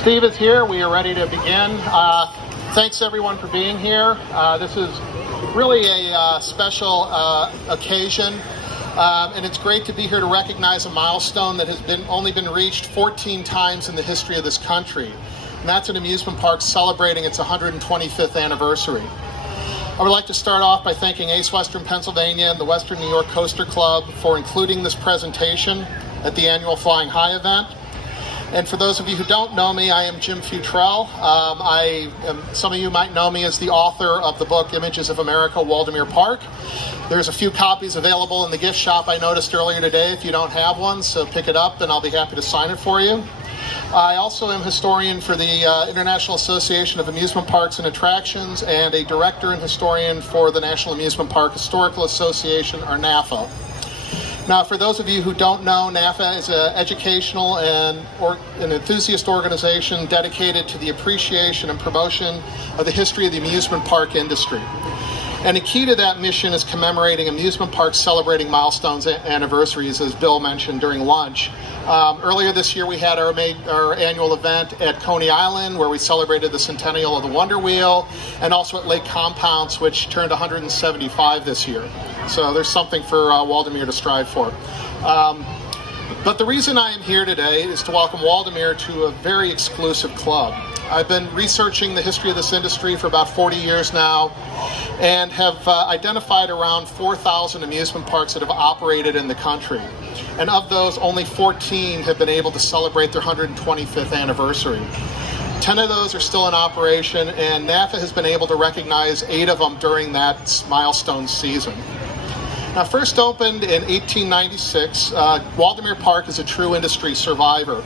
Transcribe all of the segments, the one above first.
Steve is here. We are ready to begin. Thanks everyone for being here. This is really a special occasion, and it's great to be here to recognize a milestone that has only been reached 14 times in the history of this country, and that's an amusement park celebrating its 125th anniversary. I would like to start off by thanking Ace Western Pennsylvania and the Western New York Coaster Club for including this presentation at the annual Flying High event. And for those of you who don't know me, I am Jim Futrell. Some of you might know me as the author of the book Images of America, Waldameer Park. There's a few copies available in the gift shop I noticed earlier today if you don't have one, so pick it up and I'll be happy to sign it for you. I also am historian for the International Association of Amusement Parks and Attractions and a director and historian for the National Amusement Park Historical Association, or NAPHA. Now, for those of you who don't know, NAPHA is an educational and an enthusiast organization dedicated to the appreciation and promotion of the history of the amusement park industry. And the key to that mission is commemorating amusement parks celebrating milestones and anniversaries, as Bill mentioned during lunch. Earlier this year, we had our annual event at Coney Island, where we celebrated the centennial of the Wonder Wheel, and also at Lake Compounce, which turned 175 this year. So there's something for Waldameer to strive for. But the reason I am here today is to welcome Waldameer to a very exclusive club. I've been researching the history of this industry for about 40 years now and have identified around 4,000 amusement parks that have operated in the country. And of those, only 14 have been able to celebrate their 125th anniversary. 10 of those are still in operation, and NAPHA has been able to recognize 8 of them during that milestone season. Now, first opened in 1896, Waldameer Park is a true industry survivor,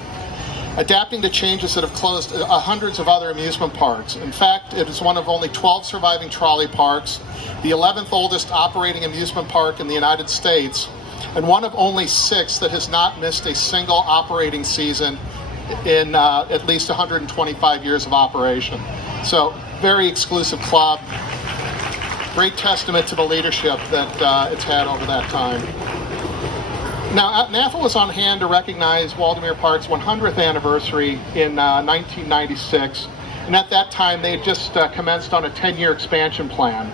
adapting to changes that have closed hundreds of other amusement parks. In fact, it is one of only 12 surviving trolley parks, the 11th oldest operating amusement park in the United States, and one of only 6 that has not missed a single operating season in at least 125 years of operation. So, very exclusive club. Great testament to the leadership that it's had over that time. Now, NAPHA was on hand to recognize Waldameer Park's 100th anniversary in 1996, and at that time they had just commenced on a 10-year expansion plan.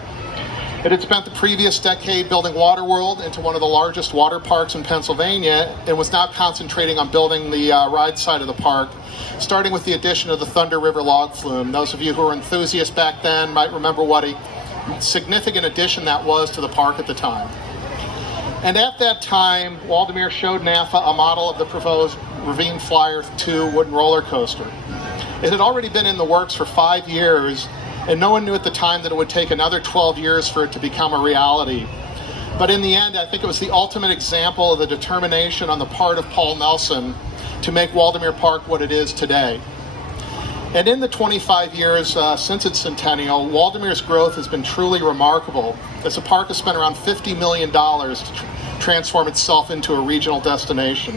It had spent the previous decade building Waterworld into one of the largest water parks in Pennsylvania, and was now concentrating on building the ride side of the park, starting with the addition of the Thunder River log flume. Those of you who were enthusiasts back then might remember what a significant addition that was to the park at the time. And at that time, Waldameer showed NAPHA a model of the proposed Ravine Flyer 2 wooden roller coaster. It had already been in the works for 5 years, and no one knew at the time that it would take another 12 years for it to become a reality. But in the end, I think it was the ultimate example of the determination on the part of Paul Nelson to make Waldameer Park what it is today. And in the 25 years since its centennial, Waldameer's growth has been truly remarkable, as the park has spent around $50 million to transform itself into a regional destination.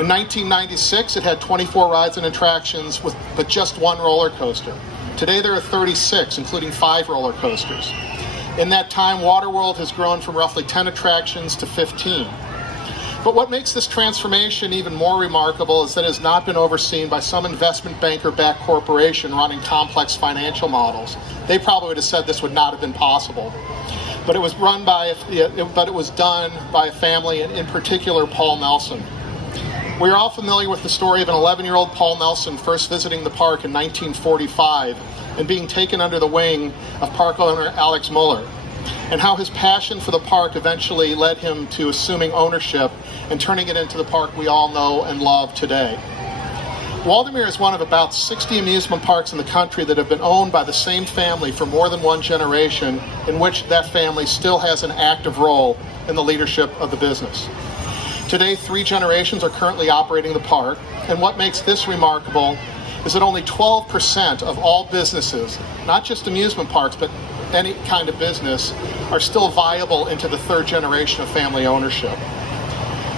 In 1996, it had 24 rides and attractions but just 1 roller coaster. Today there are 36, including 5 roller coasters. In that time, Waterworld has grown from roughly 10 attractions to 15. But what makes this transformation even more remarkable is that it has not been overseen by some investment banker-backed corporation running complex financial models. They probably would have said this would not have been possible. But it was done by a family, and in particular, Paul Nelson. We are all familiar with the story of an 11-year-old Paul Nelson first visiting the park in 1945 and being taken under the wing of park owner Alex Muller, and how his passion for the park eventually led him to assuming ownership and turning it into the park we all know and love today. Waldameer is one of about 60 amusement parks in the country that have been owned by the same family for more than 1 generation, in which that family still has an active role in the leadership of the business. Today, 3 generations are currently operating the park, and what makes this remarkable is that only 12% of all businesses, not just amusement parks, but any kind of business, are still viable into the 3rd generation of family ownership.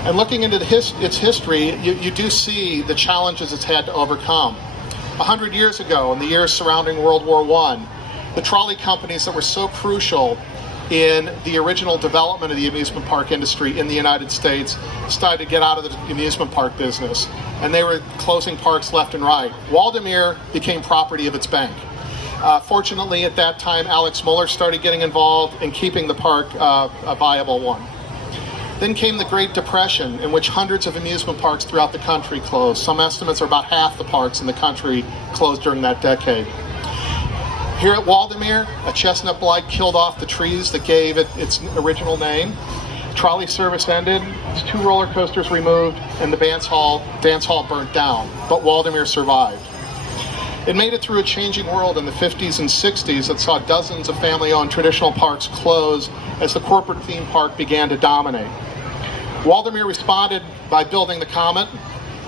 And looking into its history, you do see the challenges it's had to overcome. 100 years ago, in the years surrounding World War I, the trolley companies that were so crucial in the original development of the amusement park industry in the United States started to get out of the amusement park business, and they were closing parks left and right. Waldameer became property of its bank. Fortunately, at that time, Alex Muller started getting involved in keeping the park a viable one. Then came the Great Depression, in which hundreds of amusement parks throughout the country closed. Some estimates are about half the parks in the country closed during that decade. Here at Waldameer, a chestnut blight killed off the trees that gave it its original name. Trolley service ended, 2 roller coasters removed, and the dance hall burnt down, but Waldameer survived. It made it through a changing world in the 50s and 60s that saw dozens of family-owned traditional parks close as the corporate theme park began to dominate. Waldameer responded by building the Comet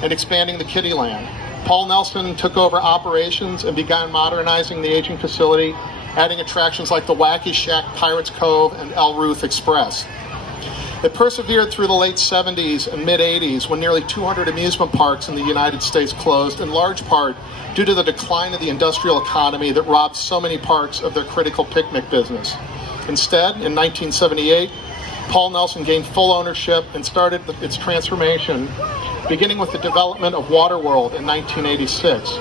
and expanding the Kittyland. Paul Nelson took over operations and began modernizing the aging facility, adding attractions like the Wacky Shack, Pirates Cove, and El Ruth Express. It persevered through the late 70s and mid-80s when nearly 200 amusement parks in the United States closed, in large part due to the decline of the industrial economy that robbed so many parks of their critical picnic business. Instead, in 1978, Paul Nelson gained full ownership and started its transformation, beginning with the development of Waterworld in 1986.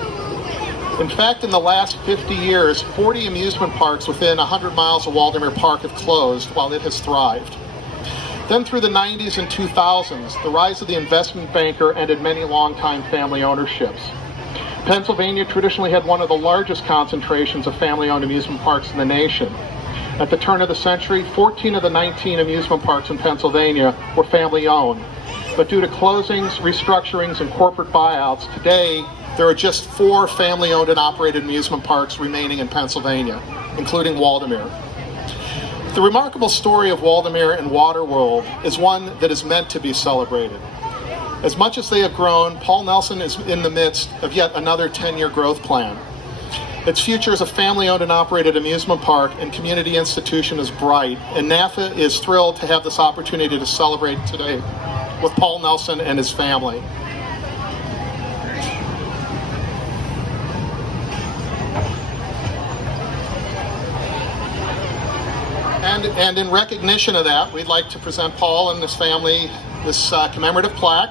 In fact, in the last 50 years, 40 amusement parks within 100 miles of Waldameer Park have closed while it has thrived. Then through the 90s and 2000s, the rise of the investment banker ended many longtime family ownerships. Pennsylvania traditionally had one of the largest concentrations of family-owned amusement parks in the nation. At the turn of the century, 14 of the 19 amusement parks in Pennsylvania were family-owned. But due to closings, restructurings, and corporate buyouts, today there are just 4 family-owned and operated amusement parks remaining in Pennsylvania, including Waldameer. The remarkable story of Waldameer and Waterworld is one that is meant to be celebrated. As much as they have grown, Paul Nelson is in the midst of yet another 10-year growth plan. Its future as a family-owned and operated amusement park and community institution is bright, and NAPHA is thrilled to have this opportunity to celebrate today with Paul Nelson and his family. And in recognition of that, we'd like to present Paul and his family this commemorative plaque.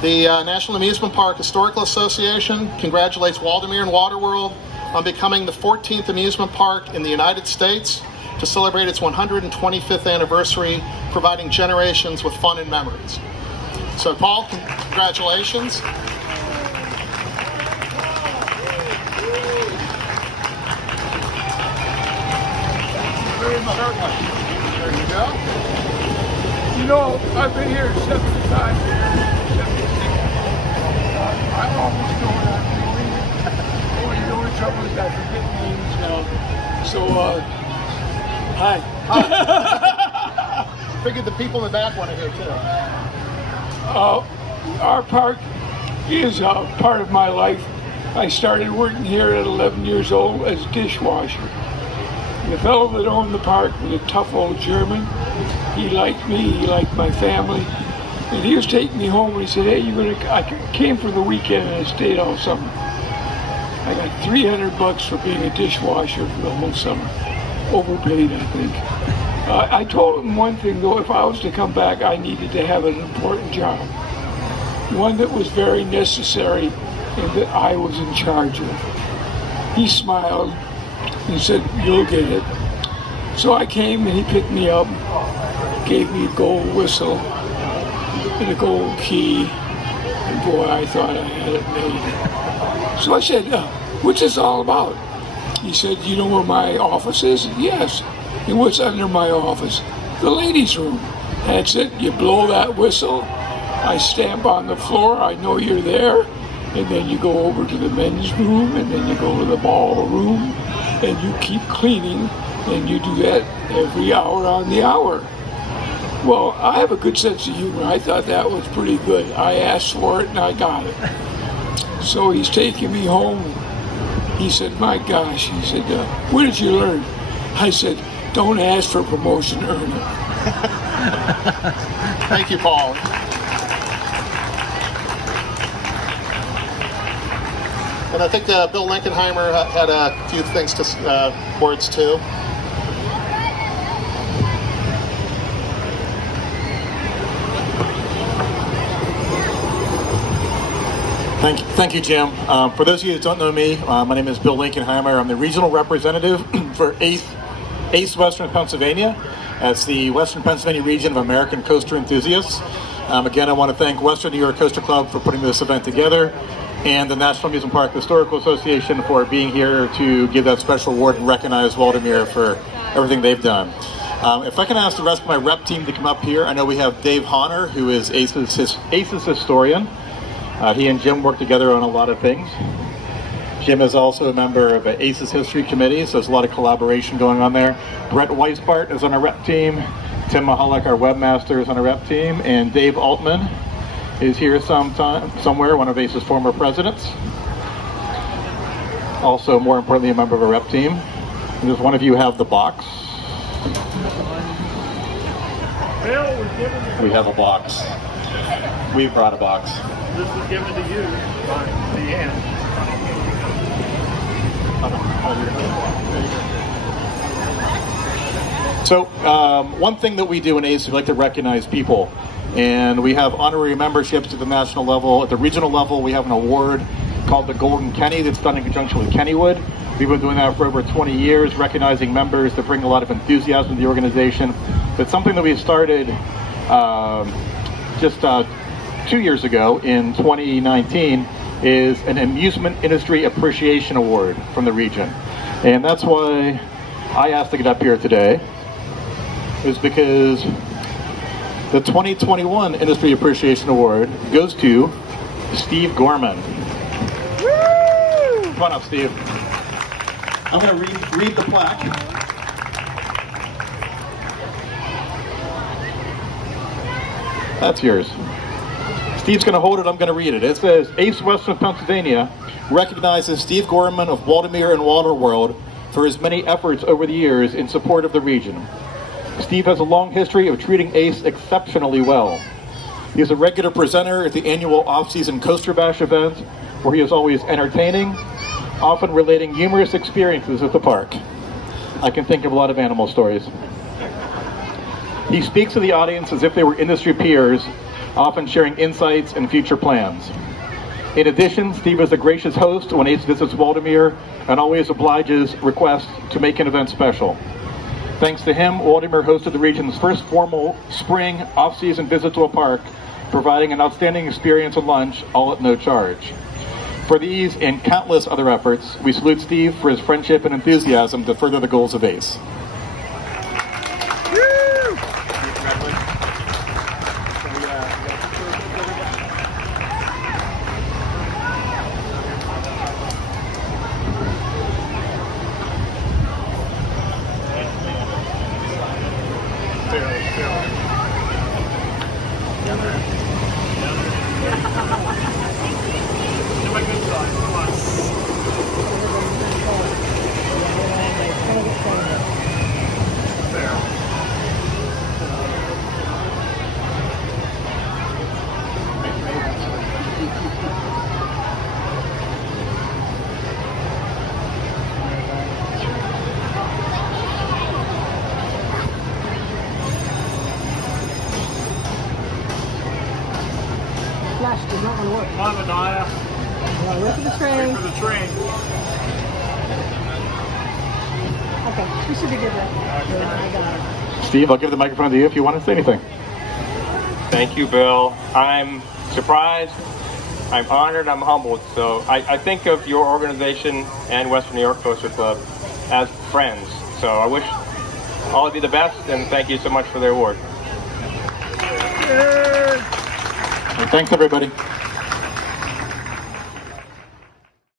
The National Amusement Park Historical Association congratulates Waldameer and Waterworld on becoming the 14th amusement park in the United States to celebrate its 125th anniversary, providing generations with fun and memories. So Paul, congratulations. Very much. There you go. You know, I've been here 75 years. 76. I almost know what I'm doing. The only trouble is I forget names now. So, hi. Figured the people in the back want to hear too. Our park is part of my life. I started working here at 11 years old as a dishwasher. The fellow that owned the park was a tough old German. He liked me, he liked my family. And he was taking me home and he said, hey, I came for the weekend and I stayed all summer. I got $300 for being a dishwasher for the whole summer. Overpaid, I think. I told him one thing though, if I was to come back, I needed to have an important job. One that was very necessary and that I was in charge of. He smiled and said, you'll get it. So I came and he picked me up, gave me a gold whistle and a gold key, and boy, I thought I had it made. So I said, what's this all about? He said, you know where my office is? Yes. And what's under my office? The ladies' room. That's it. You blow that whistle, I stamp on the floor, I know you're there, and then you go over to the men's room, and then you go to the ballroom, and you keep cleaning, and you do that every hour on the hour. Well, I have a good sense of humor. I thought that was pretty good. I asked for it, and I got it. So he's taking me home. He said, my gosh, he said, where did you learn? I said, don't ask for promotion, earn it. Thank you, Paul. And I think Bill Linkenheimer had a few things to words too. Thank you, Jim. For those of you that don't know me, my name is Bill Linkenheimer. I'm the regional representative for ACE Western Pennsylvania. That's the Western Pennsylvania region of American Coaster Enthusiasts. Again, I want to thank Western New York Coaster Club for putting this event together, and the National Amusement Park Historical Association for being here to give that special award and recognize Waldameer for everything they've done. If I can ask the rest of my rep team to come up here, I know we have Dave Honor, who is ACE's historian. He and Jim work together on a lot of things. Jim is also a member of ACE's History Committee, so there's a lot of collaboration going on there. Brett Weisbart is on our rep team. Tim Mahalik, our webmaster, is on our rep team. And Dave Altman is here somewhere, one of ACE's former presidents. Also, more importantly, a member of our rep team. And does one of you have the box? We have a box. We brought a box. This was given to you by Leanne. So, one thing that we do in ACE, we like to recognize people. And we have honorary memberships at the national level. At the regional level, we have an award called the Golden Kenny that's done in conjunction with Kennywood. We've been doing that for over 20 years, recognizing members that bring a lot of enthusiasm to the organization. It's something that we started just 2 years ago in 2019, is an Amusement Industry Appreciation Award from the region. And that's why I asked to get up here today, is because the 2021 Industry Appreciation Award goes to Steve Gorman. Woo! Come on up, Steve. I'm going to read the plaque. That's yours. Steve's going to hold it. I'm going to read it. It says, ACE Western Pennsylvania recognizes Steve Gorman of Waldameer and Waterworld for his many efforts over the years in support of the region. Steve has a long history of treating ACE exceptionally well. He is a regular presenter at the annual off-season Coaster Bash event, where he is always entertaining, often relating humorous experiences at the park. I can think of a lot of animal stories. He speaks to the audience as if they were industry peers, often sharing insights and future plans. In addition, Steve is a gracious host when ACE visits Waldameer and always obliges requests to make an event special. Thanks to him, Waldameer hosted the region's first formal spring off-season visit to a park, providing an outstanding experience and lunch, all at no charge. For these and countless other efforts, we salute Steve for his friendship and enthusiasm to further the goals of ACE. Flash did not want to work. Come on, Madonna. Wait for the train. Wait for the train. Okay, we should be good there. I got it. Steve, I'll give the microphone to you if you want to say anything. Thank you, Bill. I'm surprised, I'm honored, I'm humbled. So I think of your organization and Western New York Coaster Club as friends. So I wish all of you the best, and thank you so much for the award. Thanks, everybody.